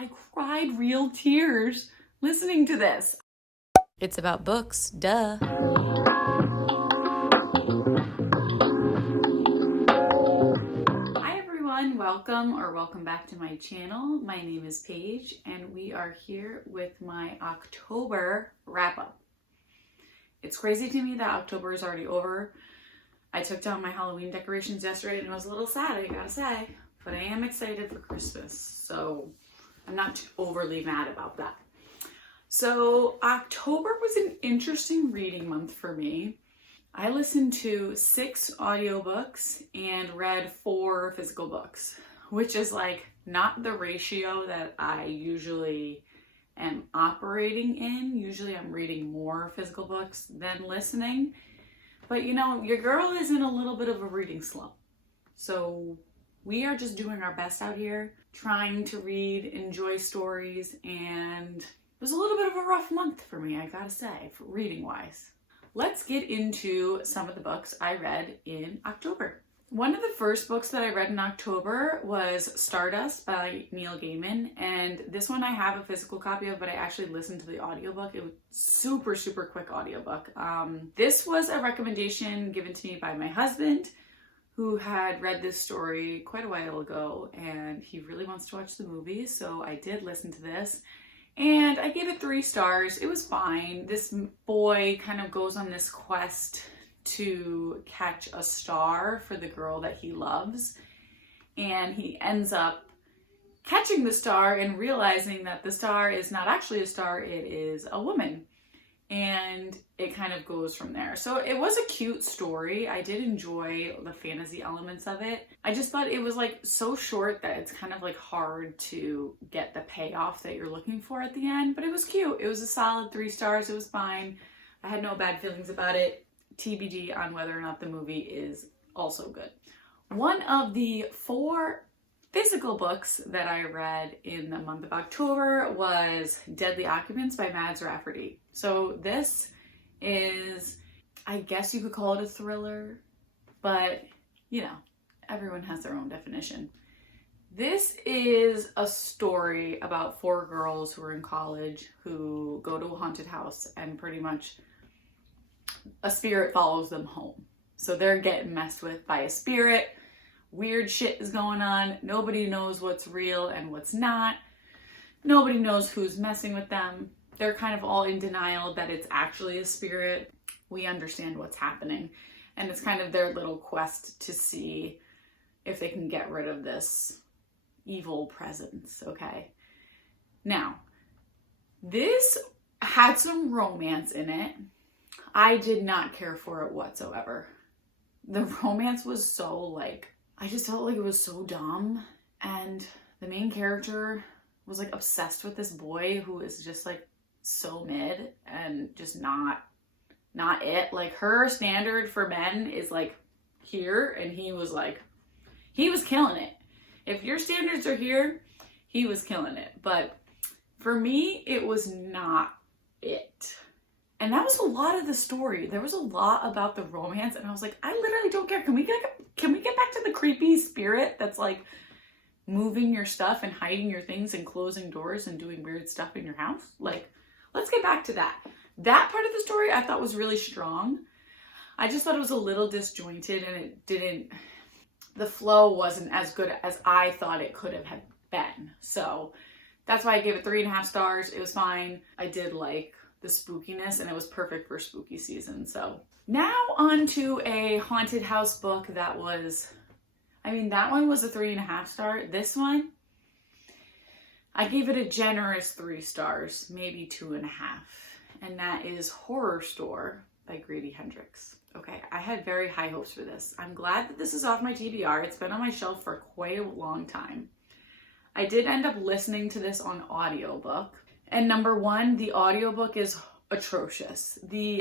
I cried real tears listening to this. It's about books, duh. Hi everyone, welcome back to my channel. My name is Paige and we are here with my October wrap-up. It's crazy to me that October is already over. I took down my Halloween decorations yesterday and it was a little sad, I gotta say, but I am excited for Christmas, so I'm not too overly mad about that. So October was an interesting reading month for me. I listened to 6 audiobooks and read 4 physical books, which is like not the ratio that I usually am operating in. Usually I'm reading more physical books than listening. But you know, your girl is in a little bit of a reading slump. So we are just doing our best out here, trying to read, enjoy stories, and it was a little bit of a rough month for me, I gotta say, for reading wise. Let's get into some of the books I read in October. One of the first books that I read in October was Stardust by Neil Gaiman, and this one I have a physical copy of, but I actually listened to the audiobook. It was super quick audiobook. This was a recommendation given to me by my husband, who had read this story quite a while ago, and he really wants to watch the movie, so I did listen to this. And I gave it 3 stars. It was fine. This boy kind of goes on this quest to catch a star for the girl that he loves. And he ends up catching the star and realizing that the star is not actually a star, it is a woman. And it kind of goes from there. So it was a cute story. I did enjoy the fantasy elements of it. I just thought it was like so short that it's kind of like hard to get the payoff that you're looking for at the end, but it was cute. It was a solid 3 stars. It was fine. I had no bad feelings about it. TBD on whether or not the movie is also good. One of the 4 physical books that I read in the month of October was Deadly Occupants by Mads Rafferty. So this is, I guess you could call it a thriller, but you know, everyone has their own definition. This is a story about 4 girls who are in college who go to a haunted house and pretty much a spirit follows them home. So they're getting messed with by a spirit. Weird shit is going on. Nobody knows what's real and what's not. Nobody knows who's messing with them. They're kind of all in denial that it's actually a spirit. We understand what's happening. And it's kind of their little quest to see if they can get rid of this evil presence, okay? Now, this had some romance in it. I did not care for it whatsoever. The romance was so like, I just felt like it was so dumb, and the main character was like obsessed with this boy who is just like so mid and just not it. Like her standard for men is like here, and he was killing it. If your standards are here, he was killing it. But for me, it was not it. And that was a lot of the story. There was a lot about the romance, and I was like, I literally don't care. Can we get back to the creepy spirit that's like moving your stuff and hiding your things and closing doors and doing weird stuff in your house? Like, let's get back to that. That part of the story I thought was really strong. I just thought it was a little disjointed, and the flow wasn't as good as I thought it could have been. So that's why I gave it 3.5 stars. It was fine. I did like the spookiness, and it was perfect for spooky season. So now on to a haunted house book that one was a 3.5 star. This one, I gave it a generous 3 stars, maybe 2.5. And that is Horror Store by Grady Hendrix. Okay, I had very high hopes for this. I'm glad that this is off my TBR. It's been on my shelf for quite a long time. I did end up listening to this on audiobook. And number 1, the audiobook is atrocious.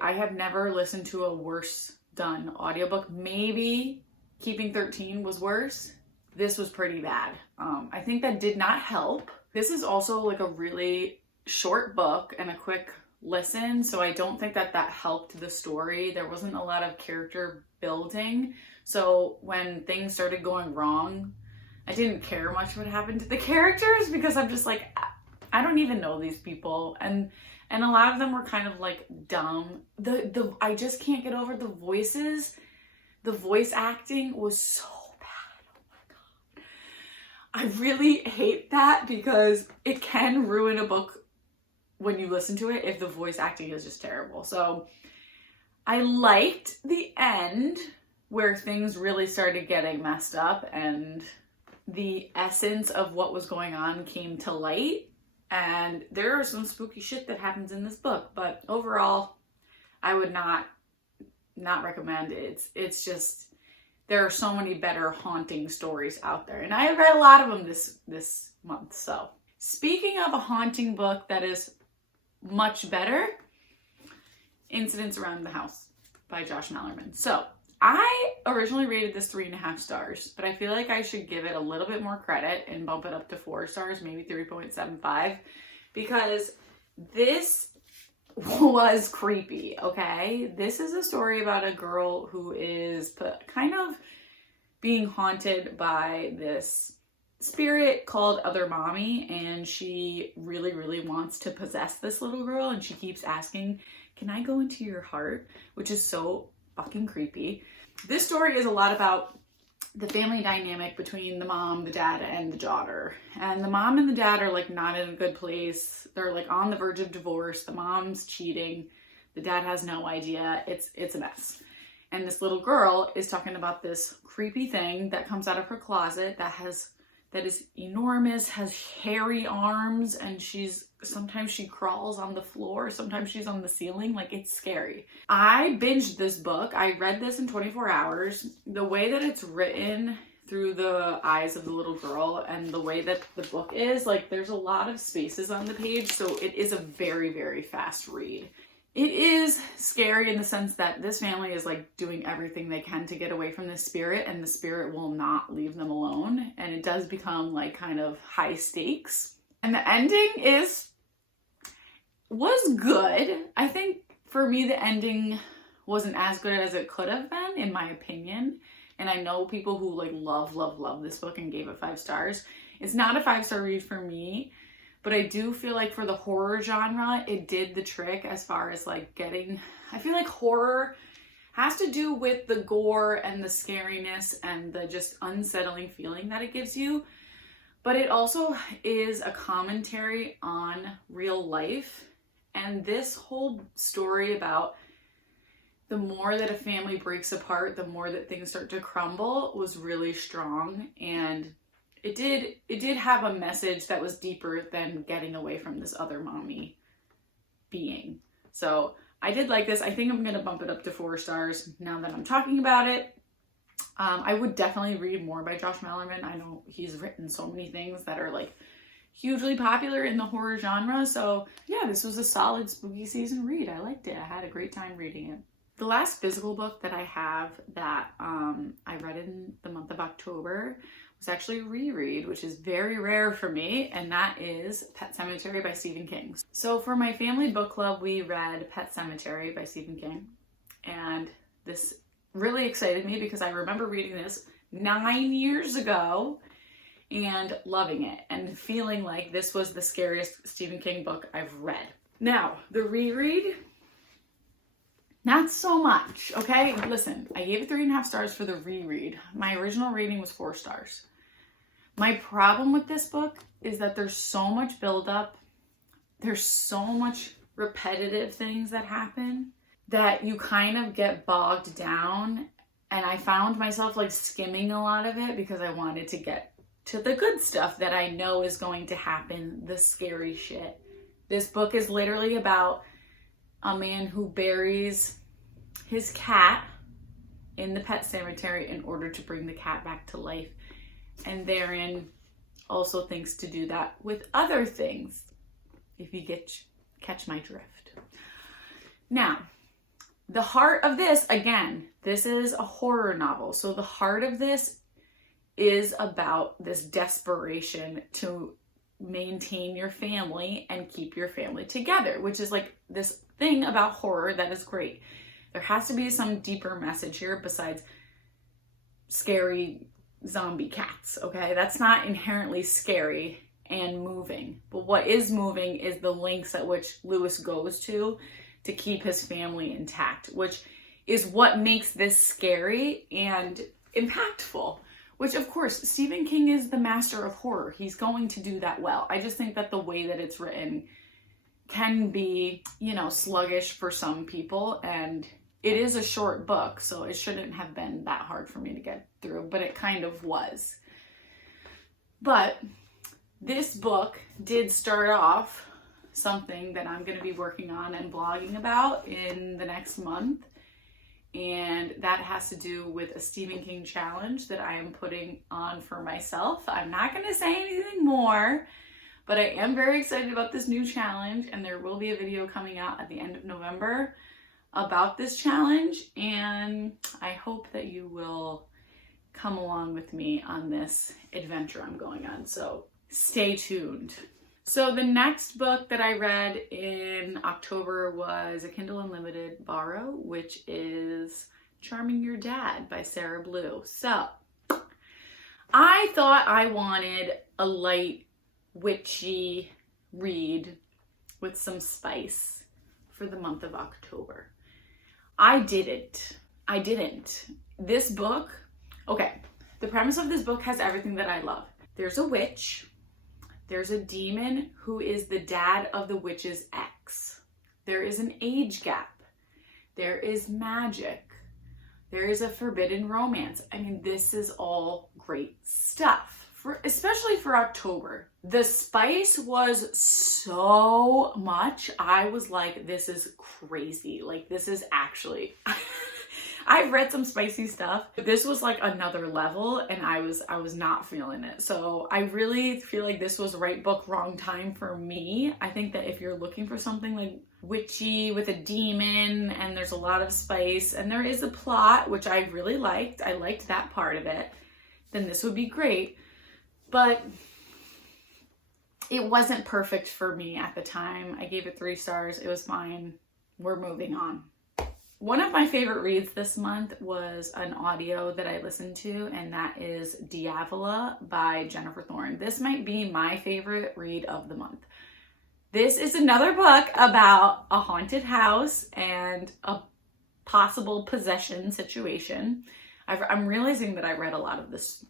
I have never listened to a worse done audiobook. Maybe Keeping 13 was worse. This was pretty bad. I think that did not help. This is also like a really short book and a quick listen, so I don't think that helped the story. There wasn't a lot of character building. So when things started going wrong, I didn't care much what happened to the characters because I'm just like, I don't even know these people. And a lot of them were kind of like dumb. I just can't get over the voices. The voice acting was so bad. Oh my God. I really hate that because it can ruin a book when you listen to it if the voice acting is just terrible. So I liked the end where things really started getting messed up and the essence of what was going on came to light. And there are some spooky shit that happens in this book, but overall, I would not recommend it. It's just, there are so many better haunting stories out there. And I read a lot of them this month. So speaking of a haunting book that is much better, Incidents Around the House by Josh Malerman. So I originally rated this 3.5 stars, but I feel like I should give it a little bit more credit and bump it up to 4 stars, maybe 3.75, because this was creepy, okay? This is a story about a girl who is kind of being haunted by this spirit called Other Mommy, and she really, really wants to possess this little girl, and she keeps asking, can I go into your heart? Which is so fucking creepy. This story is a lot about the family dynamic between the mom, the dad, and the daughter. And the mom and the dad are like not in a good place. They're like on the verge of divorce. The mom's cheating. The dad has no idea. It's a mess. And this little girl is talking about this creepy thing that comes out of her closet that is enormous, has hairy arms, and sometimes she crawls on the floor, sometimes she's on the ceiling. Like, it's scary. I binged this book. I read this in 24 hours. The way that it's written through the eyes of the little girl and the way that the book is, like, there's a lot of spaces on the page, so it is a very, very fast read. It is scary in the sense that this family is like doing everything they can to get away from the spirit, and the spirit will not leave them alone. And it does become like kind of high stakes. And the ending was good. I think for me, the ending wasn't as good as it could have been, in my opinion. And I know people who like love this book and gave it 5 stars. It's not a 5-star read for me. But I do feel like for the horror genre, it did the trick as far as like I feel like horror has to do with the gore and the scariness and the just unsettling feeling that it gives you. But it also is a commentary on real life. And this whole story about the more that a family breaks apart, the more that things start to crumble was really strong. And it did have a message that was deeper than getting away from this other mommy being. So I did like this. I think I'm going to bump it up to 4 stars now that I'm talking about it. I would definitely read more by Josh Malerman. I know he's written so many things that are like hugely popular in the horror genre. So yeah, this was a solid spooky season read. I liked it. I had a great time reading it. The last physical book that I have that I read in the month of October was actually a reread, which is very rare for me, and that is Pet Sematary by Stephen King. So for my family book club, we read Pet Sematary by Stephen King, and this really excited me because I remember reading this 9 years ago and loving it and feeling like this was the scariest Stephen King book I've read. Now, the reread, not so much, okay? Listen, I gave it 3.5 stars for the reread. My original rating was 4 stars. My problem with this book is that there's so much buildup. There's so much repetitive things that happen that you kind of get bogged down. And I found myself like skimming a lot of it because I wanted to get to the good stuff that I know is going to happen, the scary shit. This book is literally about a man who buries his cat in the pet cemetery in order to bring the cat back to life, and therein also thinks to do that with other things, if you catch my drift. Now, the heart of this, again, this is a horror novel, so the heart of this is about this desperation to maintain your family and keep your family together, which is like this thing about horror that is great. There has to be some deeper message here besides scary zombie cats, okay? That's not inherently scary and moving. But what is moving is the lengths at which Lewis goes to keep his family intact, which is what makes this scary and impactful. Which, of course, Stephen King is the master of horror. He's going to do that well. I just think that the way that it's written can be, you know, sluggish for some people, and it is a short book, so it shouldn't have been that hard for me to get through, but it kind of was. But this book did start off something that I'm going to be working on and blogging about in the next month, and that has to do with a Stephen King challenge that I am putting on for myself. I'm not going to say anything more, but I am very excited about this new challenge, and there will be a video coming out at the end of November about this challenge, and I hope that you will come along with me on this adventure I'm going on, so stay tuned. So the next book that I read in October was a Kindle Unlimited borrow, which is Charming Your Dad by Sarah Blue. So I thought I wanted a light, witchy read with some spice for the month of October. I didn't. This book, okay, the premise of this book has everything that I love. There's a witch. There's a demon who is the dad of the witch's ex. There is an age gap. There is magic. There is a forbidden romance. I mean, this is all great stuff. Especially for October. The spice was so much. I was like, this is crazy. Like, this is actually... I've read some spicy stuff. This was like another level, and I was not feeling it. So I really feel like this was right book, wrong time for me. I think that if you're looking for something like witchy with a demon and there's a lot of spice and there is a plot, which I really liked. I liked that part of it. Then this would be great. But it wasn't perfect for me at the time. I gave it 3 stars. It was fine. We're moving on. One of my favorite reads this month was an audio that I listened to, and that is Diavola by Jennifer Thorne. This might be my favorite read of the month. This is another book about a haunted house and a possible possession situation. I'm realizing that I read a lot of this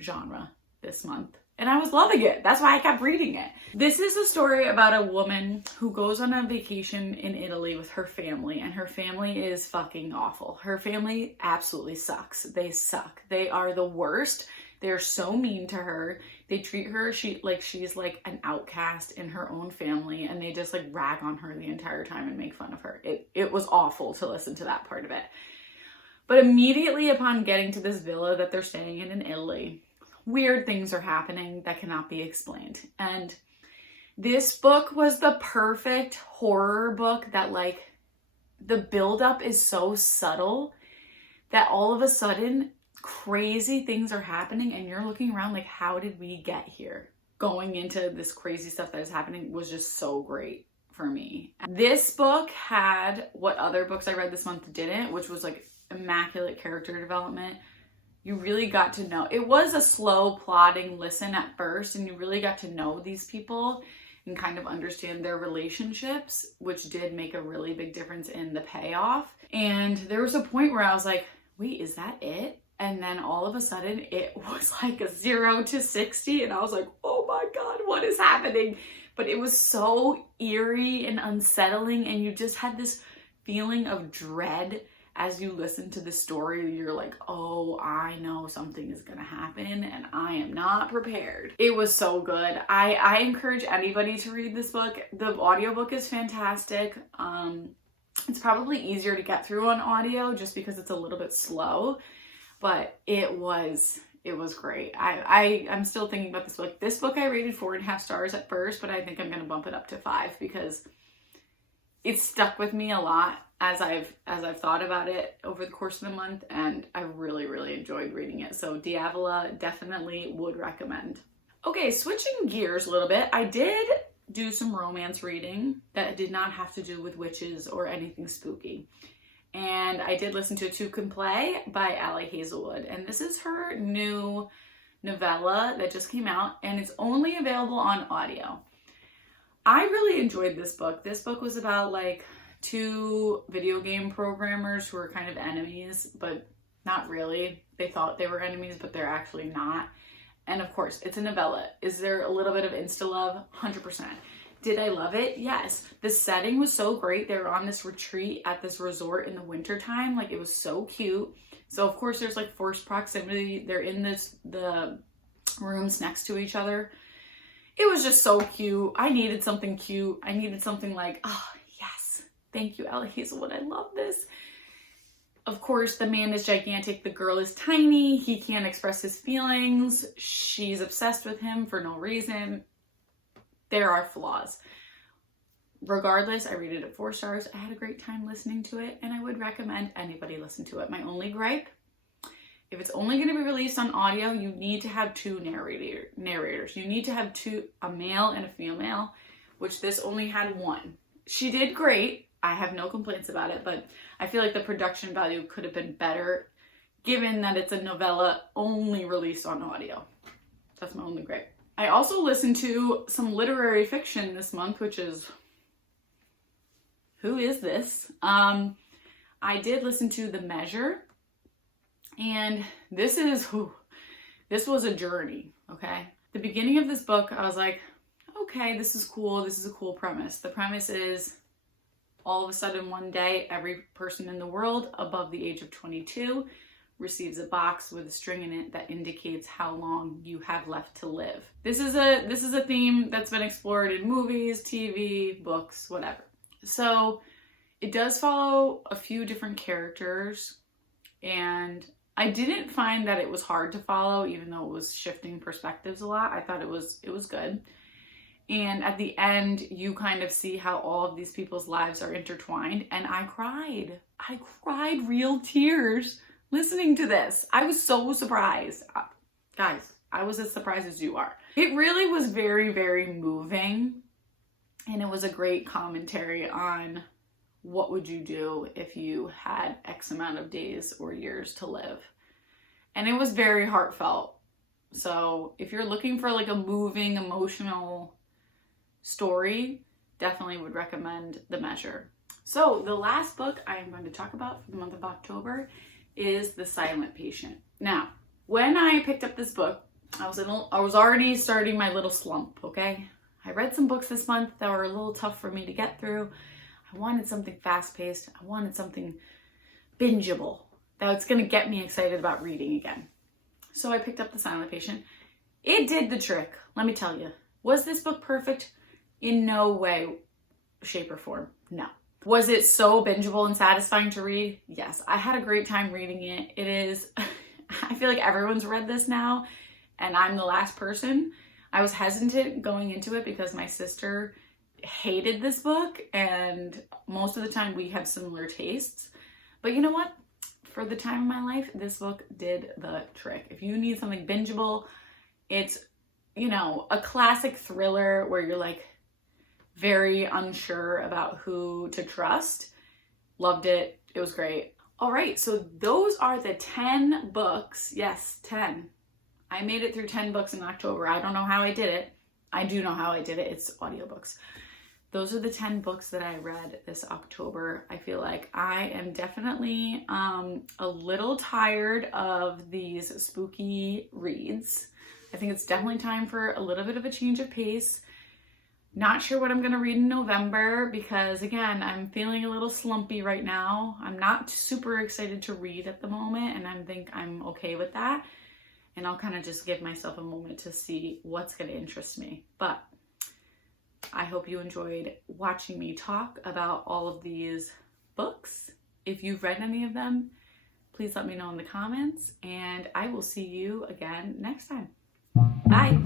genre this month, and I was loving it. That's why I kept reading it. This is a story about a woman who goes on a vacation in Italy with her family, and her family is fucking awful. Her family absolutely sucks. They suck. They are the worst. They're so mean to her. They treat her she's like an outcast in her own family, and they just like rag on her the entire time and make fun of her. It was awful to listen to that part of it. But immediately upon getting to this villa that they're staying in Italy, weird things are happening that cannot be explained. And this book was the perfect horror book that, like, the buildup is so subtle that all of a sudden crazy things are happening and you're looking around like, how did we get here? Going into this crazy stuff that is happening was just so great for me. This book had what other books I read this month didn't, which was like immaculate character development. You really got to know. It was a slow plodding listen at first, and you really got to know these people and kind of understand their relationships, which did make a really big difference in the payoff. And there was a point where I was like, wait, is that it? And then all of a sudden it was like a 0 to 60, and I was like, oh my God, what is happening? But it was so eerie and unsettling, and you just had this feeling of dread as you listen to the story. You're like, oh, I know something is gonna happen and I am not prepared. It was so good. I encourage anybody to read this book. The audiobook is fantastic. It's probably easier to get through on audio just because it's a little bit slow, but it was great. I'm still thinking about this book. This book I rated 4.5 stars at first, but I think I'm gonna bump it up to 5 because it's stuck with me a lot as I've thought about it over the course of the month, and I really, really enjoyed reading it. So Diavola, definitely would recommend. Okay, switching gears a little bit, I did do some romance reading that did not have to do with witches or anything spooky. And I did listen to Two Can Play by Allie Hazelwood. And this is her new novella that just came out, and it's only available on audio. I really enjoyed this book. This book was about like two video game programmers who were kind of enemies, but not really. They thought they were enemies, but they're actually not. And of course, it's a novella. Is there a little bit of insta-love? 100%. Did I love it? Yes. The setting was so great. They were on this retreat at this resort in the wintertime. Like, it was so cute. So of course there's like forced proximity. They're in the rooms next to each other. It was just so cute. I needed something cute. I needed something like, oh yes, thank you, Allie Hazelwood. I love this. Of course, the man is gigantic. The girl is tiny. He can't express his feelings. She's obsessed with him for no reason. There are flaws. Regardless, I rated it 4 stars. I had a great time listening to it, and I would recommend anybody listen to it. My only gripe, if it's only going to be released on audio, you need to have 2 narrators. You need to have a male and a female, which this only had 1. She did great. I have no complaints about it, but I feel like the production value could have been better given that it's a novella only released on audio. That's my only gripe. I also listened to some literary fiction this month, which is, who is this? I did listen to The Measure, and this was a journey, okay? The beginning of this book, I was like, okay, this is cool. This is a cool premise. The premise is, all of a sudden one day, every person in the world above the age of 22 receives a box with a string in it that indicates how long you have left to live. This is a theme that's been explored in movies, TV, books, whatever. So it does follow a few different characters, and I didn't find that it was hard to follow, even though it was shifting perspectives a lot. I thought it was good. And at the end, you kind of see how all of these people's lives are intertwined. And I cried real tears listening to this. I was so surprised. Guys, I was as surprised as you are. It really was very, very moving. And it was a great commentary on what would you do if you had X amount of days or years to live. And it was very heartfelt. So if you're looking for like a moving, emotional story, definitely would recommend The Measure. So the last book I am going to talk about for the month of October is The Silent Patient. Now, when I picked up this book, I was already starting my little slump, okay? I read some books this month that were a little tough for me to get through. I wanted something fast-paced. I wanted something bingeable that's going to get me excited about reading again. So I picked up The Silent Patient. It did the trick, let me tell you. Was this book perfect? In no way, shape, or form, no. Was it so bingeable and satisfying to read? Yes, I had a great time reading it. It is, I feel like everyone's read this now, and I'm the last person. I was hesitant going into it because my sister hated this book, and most of the time we have similar tastes. But you know what? For the time of my life, this book did the trick. If you need something bingeable, it's, you know, a classic thriller where you're like very unsure about who to trust. Loved it. It was great. All right, so those are the 10 books. Yes, 10. I made it through 10 books in October. I don't know how I did it. I do know how I did it. It's audiobooks. Those are the 10 books that I read this October. I feel like I am definitely a little tired of these spooky reads. I think it's definitely time for a little bit of a change of pace. Not sure what I'm going to read in November because, again, I'm feeling a little slumpy right now. I'm not super excited to read at the moment, and I think I'm okay with that. And I'll kind of just give myself a moment to see what's going to interest me. But I hope you enjoyed watching me talk about all of these books. If you've read any of them, please let me know in the comments, and I will see you again next time. Bye.